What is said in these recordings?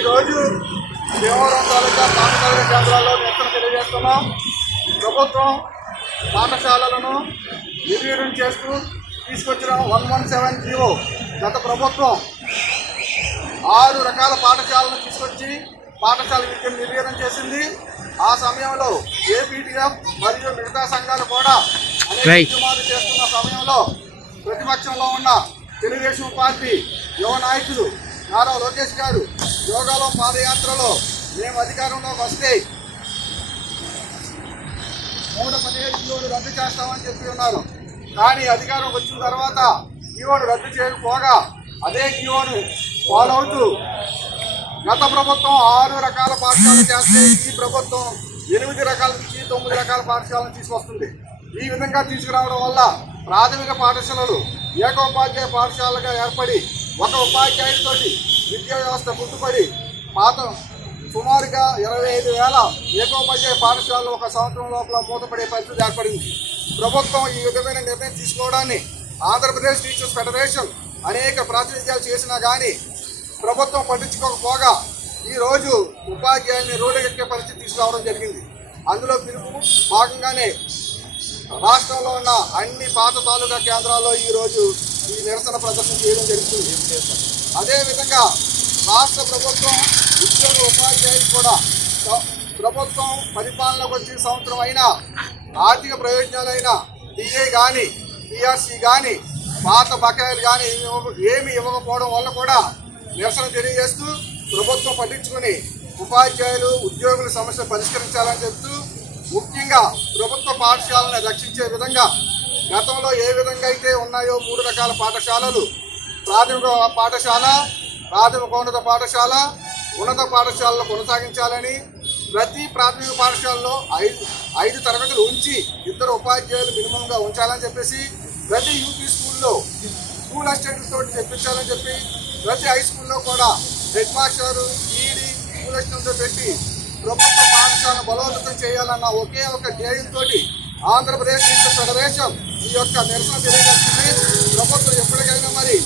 ఈరోజు భీమవరం తాలూకా పాఠశాల కేంద్రాల్లో నిరసన తెలియజేస్తున్నాం. ప్రభుత్వం పాఠశాలలను నిర్వీర్యం చేస్తూ తీసుకొచ్చిన 117 జీవో గత ప్రభుత్వం 6 రకాల పాఠశాలను తీసుకొచ్చి పాఠశాల విద్యను నిర్వీర్యం చేసింది. ఆ సమయంలో ఏపీటీఎఫ్ మరియు మిగతా సంఘాలు కూడా అనేక ఉద్యమాలు చేస్తున్న సమయంలో ప్రతిపక్షంలో ఉన్న తెలుగుదేశం పార్టీ యువ నాయకులు నారా లోకేష్ గారు యోగాలో పాదయాత్రలో మేము అధికారంలోకి వస్తే 117 జీవోలు రద్దు చేస్తామని చెప్పి ఉన్నారు. కానీ అధికారం వచ్చిన తర్వాత జీవోను రద్దు చేయకపోగా అదే జీవోను ఫాలో అవుతూ గత ప్రభుత్వం 6 రకాల పాఠశాలలు చేస్తే ఈ ప్రభుత్వం 8 రకాల నుంచి 9 రకాల పాఠశాలను తీసుకొస్తుంది. ఈ విధంగా తీసుకురావడం వల్ల ప్రాథమిక పాఠశాలలు ఏకోపాధ్యాయ పాఠశాలగా ఏర్పడి ఒక ఉపాధ్యాయుడితోటి విద్యా వ్యవస్థ గుర్తుపడి సుమారుగా 25,000 ఏకోపాధ్యాయ పాఠశాలలు ఒక సంవత్సరం లోపల మూతపడే పరిస్థితి ఏర్పడింది. ప్రభుత్వం ఈ విధమైన నిర్ణయం తీసుకోవడాన్ని ఆంధ్రప్రదేశ్ టీచర్స్ ఫెడరేషన్ అనేక ప్రాతినిధ్యాలు చేసినా కానీ ప్రభుత్వం పట్టించుకోకపోగా ఈరోజు ఉపాధ్యాయుల్ని రోడ్డెక్కే పరిస్థితి తీసుకురావడం జరిగింది. అందులో పిలుపు భాగంగానే రాష్ట్రంలో ఉన్న అన్ని పాత తాలూకా కేంద్రాల్లో ఈరోజు ఈ నిరసన ప్రదర్శన చేయడం జరుగుతుంది. అదేవిధంగా రాష్ట్ర ప్రభుత్వం ఉద్యోగ ఉపాధ్యాయులు కూడా ప్రభుత్వం పరిపాలనకు వచ్చిన సంవత్సరం అయినా ఆర్థిక ప్రయోజనాలైన డిఏ కానీ పిఆర్సీ కానీ పాత బకాయిలు కానీ ఏమి ఇవ్వకపోవడం వల్ల కూడా నిరసన తెలియజేస్తూ ప్రభుత్వం పట్టించుకొని ఉపాధ్యాయులు ఉద్యోగుల సమస్యలు పరిష్కరించాలని చెప్తూ ముఖ్యంగా ప్రభుత్వ పాఠశాలను రక్షించే విధంగా గతంలో ఏ విధంగా అయితే ఉన్నాయో 3 రకాల పాఠశాలలు ప్రాథమిక పాఠశాల, ప్రాథమికోన్నత పాఠశాల, ఉన్నత పాఠశాలలో కొనసాగించాలని, ప్రతి ప్రాథమిక పాఠశాలలో 5 తరగతులు ఉంచి 2 ఉపాధ్యాయులు మినిమంగా ఉంచాలని చెప్పేసి, ప్రతి యూపీ స్కూల్లో స్కూల్ అసిస్టెంట్లతో చెప్పించాలని చెప్పి, ప్రతి హై స్కూల్లో కూడా హెడ్ మాస్టరు ఈడీ స్కూల్ అసిస్టెంట్తో పెట్టి ప్రభుత్వ పాఠశాలను బలోపేతం చేయాలన్న ఒకే ఒక ధ్యేయంతో ఆంధ్రప్రదేశ్ టీచర్స్ ఫెడరేషన్ ఈ యొక్క నిరసన తెలియజేస్తుంది. ప్రభుత్వం ఎప్పటికైనా మరి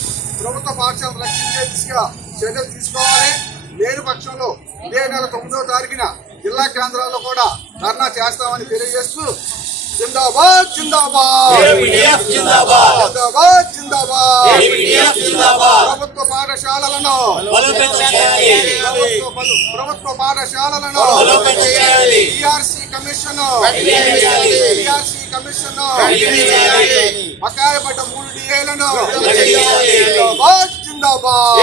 ప్రభుత్వ పాఠశాలను రక్షించే దిశగా చర్యలు తీసుకోవాలి. లేని పక్షంలో ఇదే నెల 9వ తారీఖున జిల్లా కేంద్రాల్లో కూడా ధర్నా చేస్తామని తెలియజేస్తూ జిందాబాద్ జిందాబాద్ జిందాబాద్ జిందాబాద్ ప్రభుత్వ పాఠశాలలను పిఆర్సీ కమిషన్ బకాయి పడ్డ 3 డిఏలను జిందాబాద్ జిందాబాద్